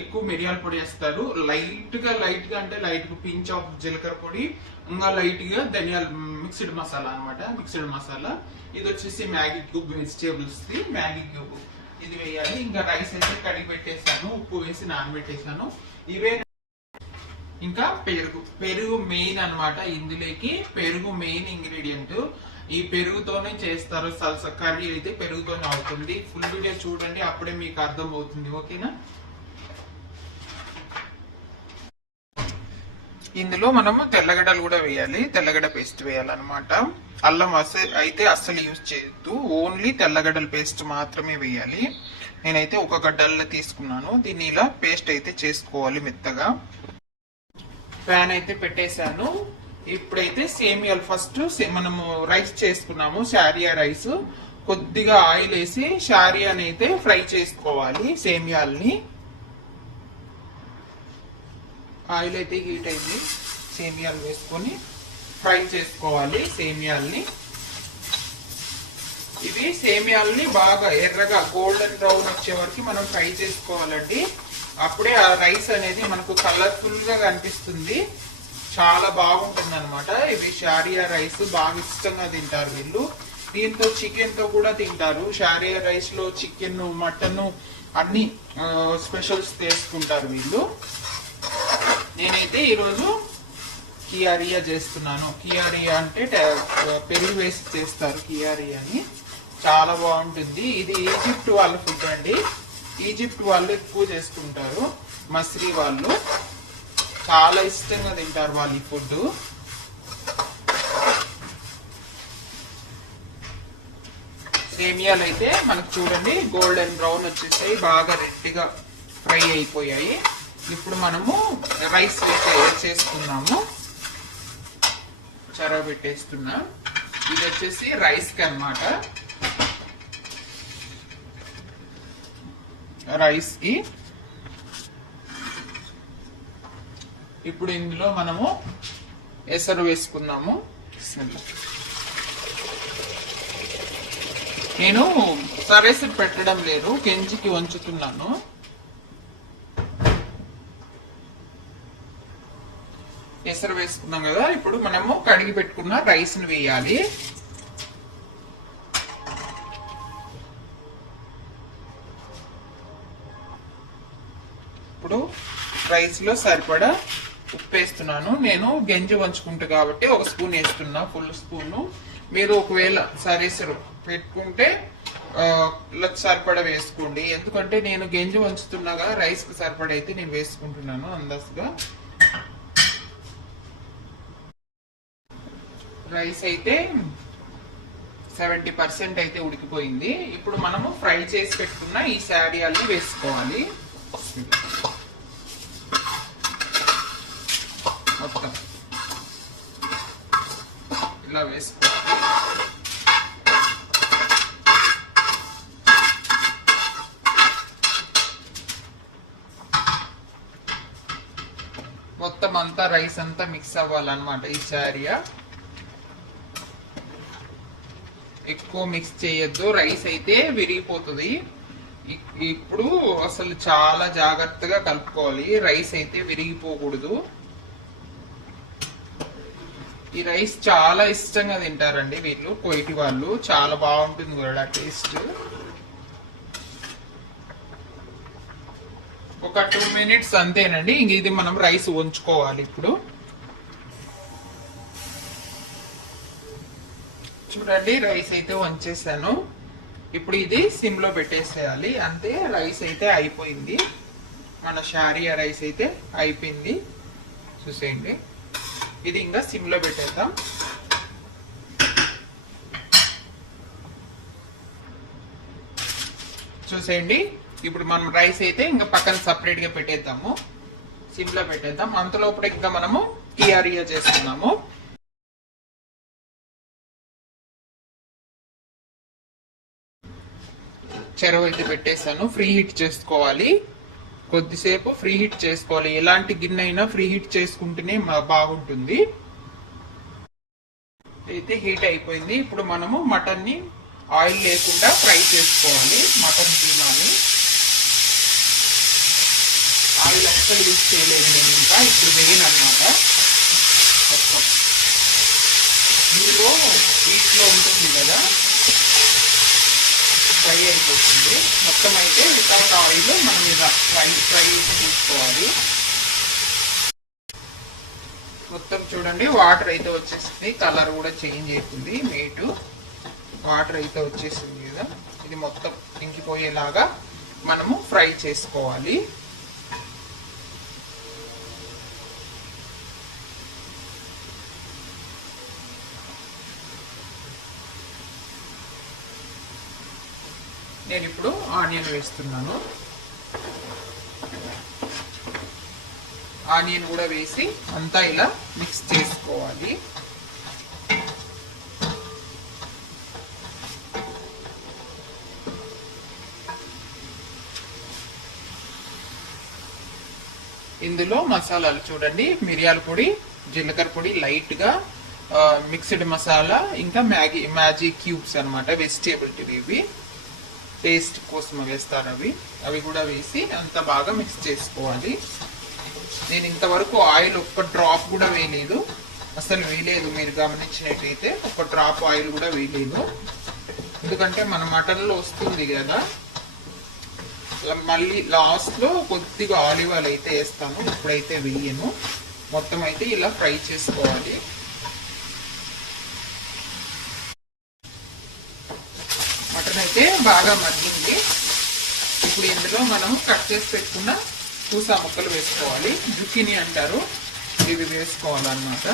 ఎక్కువ మిరియాల పొడి వేస్తారు. లైట్గా లైట్గా అంటే లైట్గా పించ్ ఆఫ్ జీలకర్ర పొడి ఇంకా లైట్గా ధనియాల మిక్స్డ్ మసాలా అన్నమాట. మిక్స్డ్ మసాలా. ఇది వచ్చేసి Maggi cube vegetables the Maggi cube ఇది వేయాలి. ఇంకా రైస్ అయితే కడిగి పెట్టేసాను. ఉప్పు వేసి నానబెట్టేసాను. ఇవే ఇంకా పెరుగు. పెరుగు మెయిన్ అన్నమాట ఇందులోకి. పెరుగు మెయిన్ ఇంగ్రీడియంట్. ఈ పెరుగుతోనే చేస్తారు. సల్స కర్రీ అయితే పెరుగుతోనే అవుతుంది. ఫుల్ వీడియో చూడండి అప్పుడే మీకు అర్థం అవుతుంది ఓకేనా? ఇందులో మనము తెల్లగడ్డలు కూడా వేయాలి. తెల్లగడ్డ పేస్ట్ వేయాలన్నమాట. అల్లం అస అయితే అస్సలు యూజ్ చేయొద్దు. ఓన్లీ తెల్లగడ్డల పేస్ట్ మాత్రమే వేయాలి. నేనైతే ఒక గడ్డల్లో తీసుకున్నాను. దీన్ని ఇలా పేస్ట్ అయితే చేసుకోవాలి మెత్తగా. ప్యాన్ అయితే పెట్టేశాను. ఇప్పుడైతే సేమియాలు ఫస్ట్ మనము రైస్ చేసుకున్నాము. షారియా రైస్ కొద్దిగా ఆయిల్ వేసి షారియాని అయితే ఫ్రై చేసుకోవాలి సేమియాల్ని. ఆయిల్ అయితే హీట్ అయింది. సేమియాలు వేసుకొని ఫ్రై చేసుకోవాలి సేమియాల్ని. ఇవి సేమియాల్ని బాగా ఎర్రగా గోల్డెన్ బ్రౌన్ వచ్చే వరకు మనం ఫ్రై చేసుకోవాలండి. అప్పుడే ఆ రైస్ అనేది మనకు కలర్ఫుల్గా కనిపిస్తుంది. చాలా బాగుంటుంది అనమాట ఇవి షారియా రైస్ బాగా ఇష్టంగా తింటారు వీళ్ళు. దీంతో చికెన్తో కూడా తింటారు. షారియా రైస్లో చికెన్ మటన్ అన్ని స్పెషల్స్ చేసుకుంటారు వీళ్ళు. నేనైతే ఈరోజు కియారియా చేస్తున్నాను. కియారియా అంటే పెరుగు వేసి చేస్తారు కియారియాని. చాలా బాగుంటుంది. ఇది ఈజిప్ట్ వాళ్ళ ఫుడ్ అండి. ఈజిప్ట్ వాళ్ళు ఎక్కువ చేసుకుంటారు మస్రీ వాళ్ళు చాలా ఇష్టంగా తింటారు వాళ్ళు ఈ ఫుడ్ సేమియాలు అయితే మనకు చూడండి గోల్డెన్ బ్రౌన్ వచ్చేసాయి బాగా రెడ్గా ఫ్రై అయిపోయాయి. ఇప్పుడు మనము రైస్ చేసుకున్నాము? చరవ పెట్టేస్తున్నా. ఇది వచ్చేసి రైస్కి అన్నమాట. ఇప్పుడు ఇందులో మనము ఎసరు వేసుకున్నాము నేను సరేసరి పెట్టడం లేదు కెంజికి వంచుతున్నాను. ఎసరు వేసుకున్నాం కదా ఇప్పుడు మనము కడిగి పెట్టుకున్న రైస్ని వేయాలి. ఇప్పుడు రైస్లో సరిపడా ఉప్పు వేస్తున్నాను. నేను గంజి వంచుకుంటా కాబట్టి ఒక స్పూన్ వేస్తున్నా ఫుల్ స్పూన్. మీరు ఒకవేళ సరేసరు పెట్టుకుంటే సరిపడ సరిపడా వేసుకోండి. ఎందుకంటే నేను గంజి వంచుతున్నా కదా రైస్కి సరిపడా అయితే నేను వేసుకుంటున్నాను అందాజుగా. రైస్ అయితే సెవెంటీ పర్సెంట్ అయితే ఉడికిపోయింది. ఇప్పుడు మనము ఫ్రై చేసి పెట్టుకున్న ఈ శాడియాల్ని వేసుకోవాలి. మొత్తం. ఇలా వేసుకోవాలి. మొత్తం అంతా రైస్ అంతా మిక్స్ అవ్వాలన్నమాట ఈ శారియా ఎక్కువ మిక్స్ చేయొద్దు. రైస్ అయితే విరిగిపోతుంది. ఇప్పుడు అసలు చాలా జాగ్రత్తగా కలుపుకోవాలి. రైస్ అయితే విరిగిపోకూడదు. ఈ రైస్ చాలా ఇష్టంగా తింటారండి వీళ్ళు కోయిటి వాళ్ళు. చాలా బాగుంటుంది కూడా టేస్ట్ ఒక టూ మినిట్స్ అంతేనండి. ఇంక ఇది మనం రైస్ ఉంచుకోవాలి ఇప్పుడు. చూడండి రైస్ అయితే వంచేసాను. ఇప్పుడు ఇది సిమ్లో పెట్టేసేయాలి. అంతే రైస్ అయితే అయిపోయింది. మన షారియా రైస్ అయితే అయిపోయింది. చూసేయండి. ఇది ఇంకా సిమ్లో పెట్టేద్దాం. చూసేయండి. ఇప్పుడు మనం రైస్ అయితే ఇంకా పక్కన సపరేట్గా పెట్టేద్దాము. సిమ్లో పెట్టేద్దాం. అంతలోపల ఇంకా మనము కియారియా చేసుకుందాము చెరవ అయితే పెట్టేశాను. ఫ్రీ హీట్ చేసుకోవాలి. కొద్దిసేపు ఫ్రీ హీట్ చేసుకోవాలి. ఎలాంటి గిన్నె అయినా ఫ్రీ హీట్ చేసుకుంటేనే బాగుంటుంది. అయితే హీట్ అయిపోయింది. ఇప్పుడు మనము మటన్ని ఆయిల్ లేకుండా ఫ్రై చేసుకోవాలి. మటన్ కీమాని ఆయిల్ అస్సలు యూజ్ చేయలేదు నేను ఇంకా. ఇప్పుడు వేయను అనమాట మొత్తం. ఇందులో వీటిలో ఉంటుంది కదా. ఫ్రై అయిపోతుంది. మొత్తం అయితే వితౌట్ ఆయిల్ మనం ఇలా ఫ్రై ఫ్రై తీసుకోవాలి. మొత్తం చూడండి వాటర్ అయితే వచ్చేసింది. కలర్ కూడా చేంజ్ అవుతుంది మీటు. వాటర్ అయితే వచ్చేసింది కదా. ఇది మొత్తం ఇంకిపోయేలాగా మనము ఫ్రై చేసుకోవాలి. నేను ఇప్పుడు ఆనియన్ వేస్తున్నాను. ఆనియన్ కూడా వేసి అంతా ఇలా మిక్స్ చేసుకోవాలి. ఇందులో మసాలాలు చూడండి మిరియాల పొడి జీలకర్ర పొడి లైట్గా మిక్స్డ్ మసాలా ఇంకా మ్యాగీ మ్యాజిక్ క్యూబ్స్ అనమాట వెజిటేబుల్ ఇవి. టేస్ట్ కోసం వేస్తారు అవి. అవి కూడా వేసి అంత బాగా మిక్స్ చేసుకోవాలి. నేను ఇంతవరకు ఆయిల్ ఒక్క డ్రాప్ కూడా వేయలేదు. అసలు వేయలేదు. మీరు గమనించినట్టయితే ఒక డ్రాప్ ఆయిల్ కూడా వేయలేదు. ఎందుకంటే మన మటన్లో వస్తుంది కదా. మళ్ళీ లాస్ట్లో కొద్దిగా ఆలివ్ ఆయిల్ అయితే వేస్తాను. ఇప్పుడైతే వేయను. మొత్తం అయితే ఇలా ఫ్రై చేసుకోవాలి మటన్ అయితే బాగా మగ్గింది. ఇప్పుడు ఇందులో మనం కట్ చేసి పెట్టుకున్న పూసా ముక్కలు వేసుకోవాలి. జుకిని అంటారు. ఇవి వేసుకోవాలన్నమాట.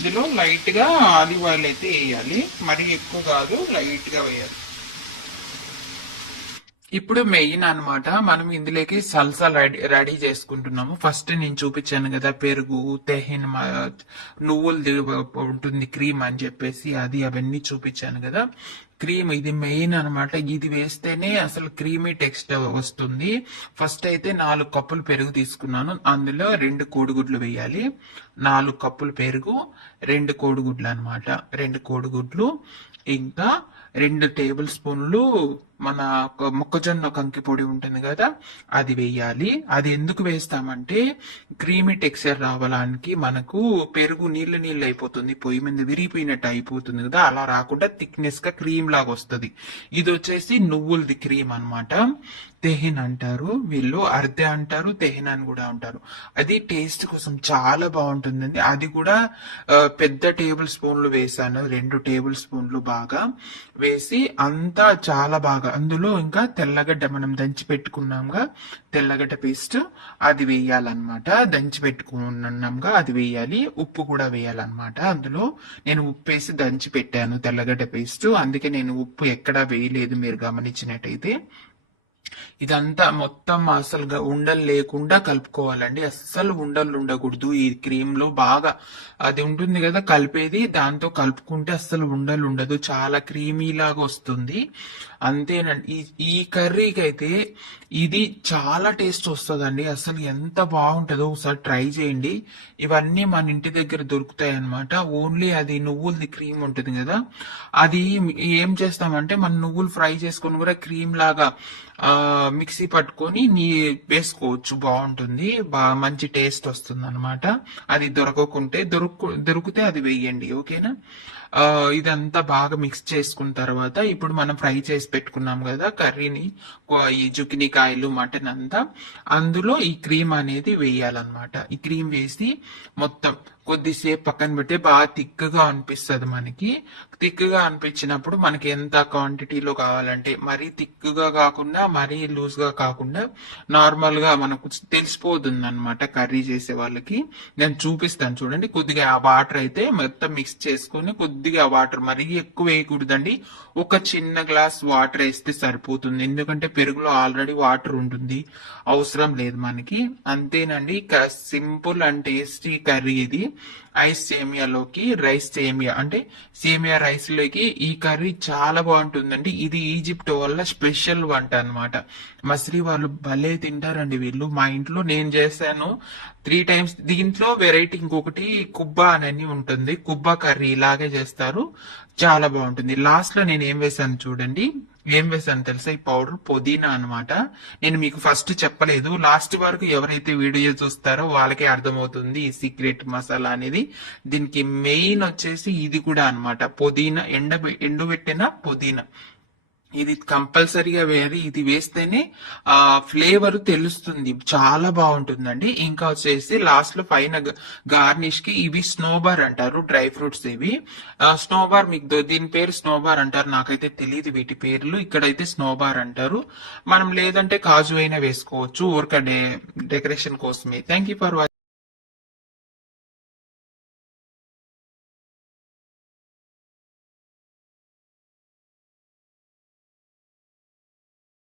ఇందులో లైట్గా ఆలివ్ ఆయిల్ అయితే వేయాలి. మరీ ఎక్కువ కాదు లైట్గా వేయాలి. ఇప్పుడు మెయిన్ అన్నమాట మనం ఇందులోకి సల్సా రెడీ రెడీ చేసుకుంటున్నాము. ఫస్ట్ నేను చూపించాను కదా పెరుగు తెహిన్ మ- ఉంటుంది క్రీమ్ అని చెప్పేసి అది అవన్నీ చూపించాను కదా. క్రీమ్ ఇది మెయిన్ అన్నమాట. ఇది వేస్తేనే అసలు క్రీమీ టెక్స్ట్ వస్తుంది. ఫస్ట్ అయితే నాలుగు కప్పులు పెరుగు తీసుకున్నాను. అందులో రెండు కోడిగుడ్లు వేయాలి. నాలుగు కప్పులు పెరుగు రెండు కోడిగుడ్లు అనమాట రెండు కోడిగుడ్లు ఇంకా రెండు టేబుల్ స్పూన్లు మన ఒక మొక్కజొన్న కంకి పొడి ఉంటుంది కదా అది వేయాలి. అది ఎందుకు వేస్తామంటే క్రీమీ టెక్స్చర్ రావడానికి మనకు పెరుగు నీళ్ళు నీళ్ళు అయిపోతుంది పొయ్యి మీద విరిగిపోయినట్టు అయిపోతుంది కదా అలా రాకుండా థిక్నెస్గా క్రీమ్ లాగా వస్తుంది. ఇది వచ్చేసి నువ్వులది క్రీమ్ అన్నమాట. తెహిన్ అంటారు వీళ్ళు అర్ధె అంటారు తెహిన్ అని కూడా అంటారు. అది టేస్ట్ కోసం చాలా బాగుంటుందండి. అది కూడా పెద్ద టేబుల్ స్పూన్లు వేసాను రెండు టేబుల్ స్పూన్లు బాగా వేసి అంతా చాలా బాగా అందులో ఇంకా తెల్లగడ్డ మనం దంచి పెట్టుకున్నాంగా తెల్లగడ్డ పేస్ట్ అది వేయాలన్నమాట. దంచి పెట్టుకున్నాంగా అది వేయాలి. ఉప్పు కూడా వేయాలన్నమాట. అందులో నేను ఉప్పు వేసి దంచి పెట్టాను తెల్లగడ్డ పేస్ట్. అందుకే నేను ఉప్పు ఎక్కడా వేయలేదు మీరు గమనించినట్టయితే. ఇదంతా మొత్తం అసలుగా ఉండలు లేకుండా కలుపుకోవాలండి. అస్సలు ఉండలు ఉండకూడదు. ఈ క్రీమ్లో బాగా అది ఉంటుంది కదా కలిపేది. దాంతో కలుపుకుంటే అస్సలు ఉండలు ఉండదు. చాలా క్రీమీ లాగా వస్తుంది. అంతేనండి. ఈ ఈ కర్రీకి అయితే ఇది చాలా టేస్ట్ వస్తుందండి. అసలు ఎంత బాగుంటుందో ఒకసారి ట్రై చేయండి. ఇవన్నీ మన ఇంటి దగ్గర దొరుకుతాయి అన్నమాట ఓన్లీ అది నువ్వులది క్రీమ్ ఉంటుంది కదా. అది ఏం చేస్తామంటే మన నువ్వులు ఫ్రై చేసుకొని కూడా క్రీమ్ లాగా మిక్సీ పట్టుకొని నీ వేసుకోవచ్చు. బాగుంటుంది. బాగా మంచి టేస్ట్ వస్తుంది అనమాట అది దొరకకుంటే దొరుకు దొరికితే అది వేయండి ఓకేనా? ఇదంతా బాగా మిక్స్ చేసుకున్న తర్వాత ఇప్పుడు మనం ఫ్రై చేసి పెట్టుకున్నాం కదా కర్రీని ఈ జుకినీ కాయలు మటన్ అంతా. అందులో ఈ క్రీమ్ అనేది వేయాలన్నమాట. ఈ క్రీమ్ వేసి మొత్తం కొద్దిసేపు పక్కన పెడితే బాగా తిక్కగా అనిపిస్తుంది మనకి. థిక్గా అనిపించినప్పుడు మనకి ఎంత క్వాంటిటీలో కావాలంటే మరీ తిక్కుగా కాకుండా మరీ లూజ్గా కాకుండా నార్మల్గా మనకు తెలిసిపోతుంది అనమాట కర్రీ చేసే వాళ్ళకి. నేను చూపిస్తాను చూడండి. కొద్దిగా ఆ వాటర్ అయితే మొత్తం మిక్స్ చేసుకొని కొద్దిగా వాటర్ మరీ ఎక్కువ వేయకూడదండి. ఒక చిన్న గ్లాస్ వాటర్ వేస్తే సరిపోతుంది. ఎందుకంటే పెరుగులో ఆల్రెడీ వాటర్ ఉంటుంది. అవసరం లేదు మనకి. అంతేనండి. సింపుల్ అండ్ టేస్టీ కర్రీ ఇది. ఐస్ సేమియాలోకి రైస్ సేమియా. అంటే సేమియా రైస్లోకి ఈ కర్రీ చాలా బాగుంటుందండి. ఇది ఈజిప్ట్ వల్ల స్పెషల్ వంట అన్నమాట. మసిరి వాళ్ళు భలే తింటారండి వీళ్ళు. మా ఇంట్లో నేను చేశాను త్రీ టైమ్స్. దీంట్లో వెరైటీ ఇంకొకటి కుబ్బా అని ఉంటుంది. కుబ్బా కర్రీ ఇలాగే చేస్తారు. చాలా బాగుంటుంది. లాస్ట్లో నేను ఏం వేసాను చూడండి. ఏం వేసాను తెలుసా? ఈ పౌడర్ పుదీనా అనమాట నేను మీకు ఫస్ట్ చెప్పలేదు. లాస్ట్ వరకు ఎవరైతే వీడియో చూస్తారో వాళ్ళకే అర్థమవుతుంది ఈ సీక్రెట్ మసాలా అనేది. దీనికి మెయిన్ వచ్చేసి ఇది కూడా అన్నమాట. పుదీనా ఎండ ఎండుబెట్టిన పుదీనా. ఇది కంపల్సరీగా వేయాలి. ఇది వేస్తేనే ఆ ఫ్లేవర్ తెలుస్తుంది. చాలా బాగుంటుందండి. ఇంకా వచ్చేసి లాస్ట్లో పైన గార్నిష్కి ఇవి స్నోబార్ అంటారు డ్రై ఫ్రూట్స్ ఇవి. స్నోబార్ మీకు దీని పేరు స్నోబార్ అంటారు. నాకైతే తెలియదు వీటి పేర్లు. ఇక్కడైతే స్నోబార్ అంటారు. మనం లేదంటే కాజు అయినా వేసుకోవచ్చు. ఊరక డెకరేషన్ కోసమే. Thank you for watching